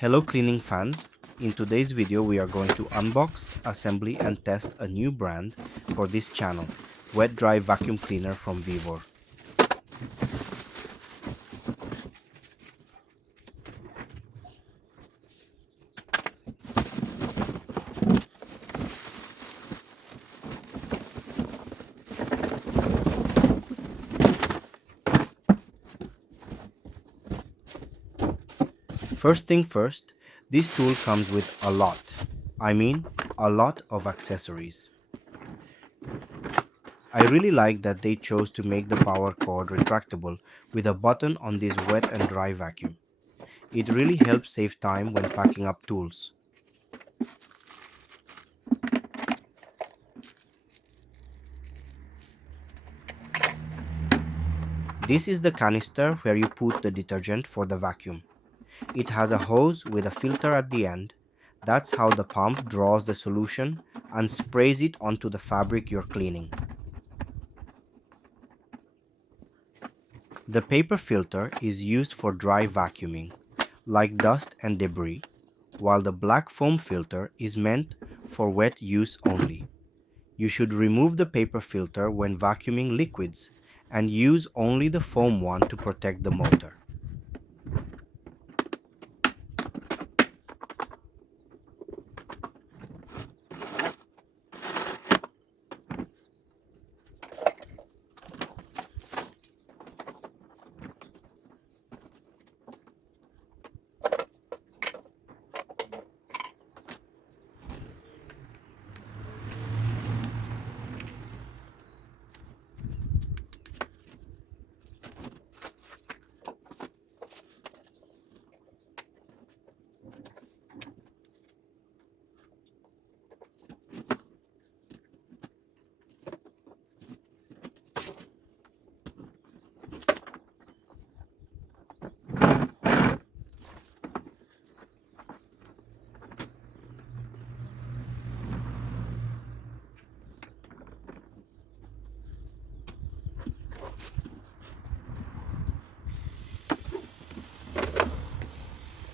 Hello cleaning fans. In today's video we are going to unbox, assembly and test a new brand for this channel, wet dry vacuum cleaner from Vevor. First thing first, this tool comes with a lot of accessories. I really like that they chose to make the power cord retractable with a button on this wet and dry vacuum. It really helps save time when packing up tools. This is the canister where you put the detergent for the vacuum. It has a hose with a filter at the end. That's how the pump draws the solution and sprays it onto the fabric you're cleaning. The paper filter is used for dry vacuuming, like dust and debris, while the black foam filter is meant for wet use only. You should remove the paper filter when vacuuming liquids and use only the foam one to protect the motor.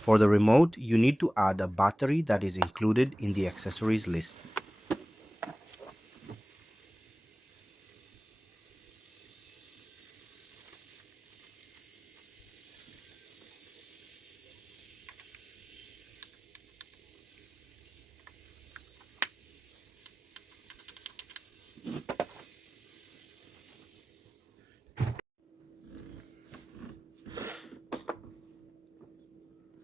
For the remote, you need to add a battery that is included in the accessories list.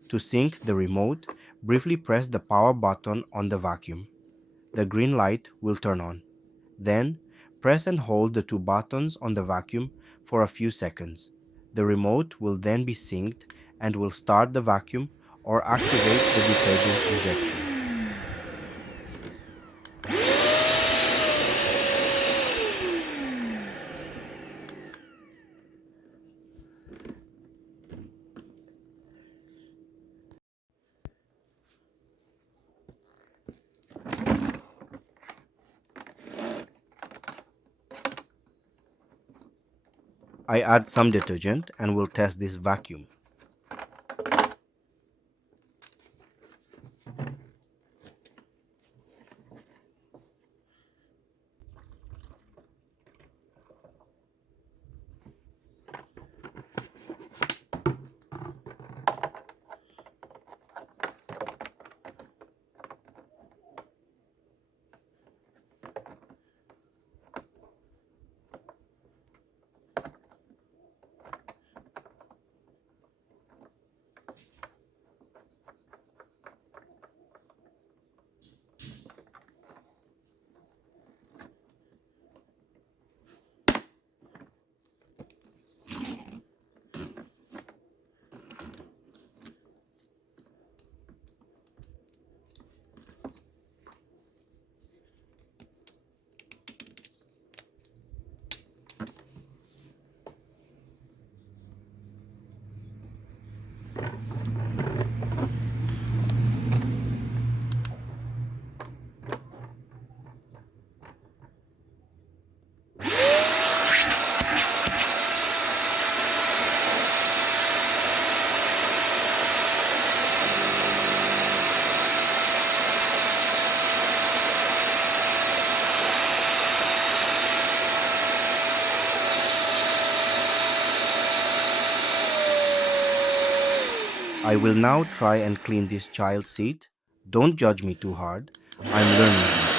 To sync the remote, briefly press the power button on the vacuum. The green light will turn on. Then, press and hold the two buttons on the vacuum for a few seconds. The remote will then be synced and will start the vacuum or activate the detergent injection. I add some detergent and will test this vacuum. I will now try and clean this child seat. Don't judge me too hard. I'm learning this.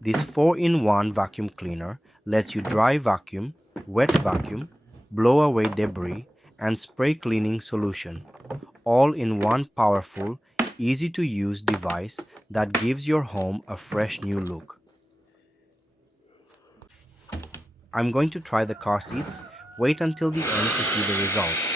This 4-in-1 vacuum cleaner lets you dry vacuum, wet vacuum, blow away debris, and spray cleaning solution, all in one powerful, easy to use device that gives your home a fresh new look. I'm going to try the car seats. Wait until the end to see the results.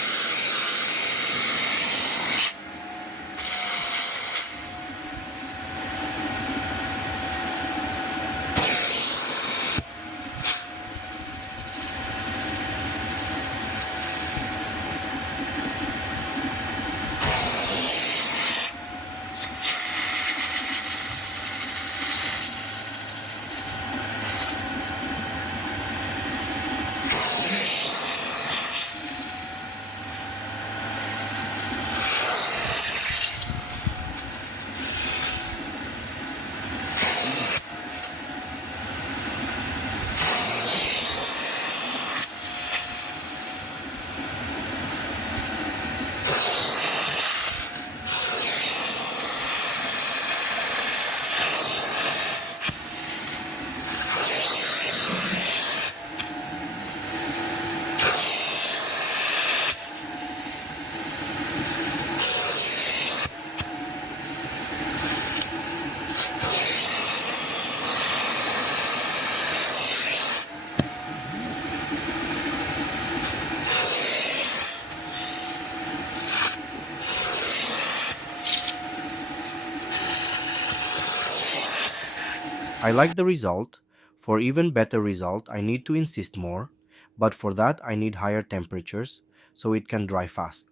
I like the result. For even better result, I need to insist more, but for that I need higher temperatures so it can dry fast.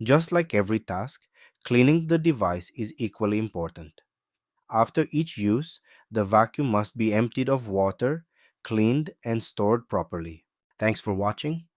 Just like every task, cleaning the device is equally important. After each use, the vacuum must be emptied of water, cleaned, and stored properly. Thanks for watching.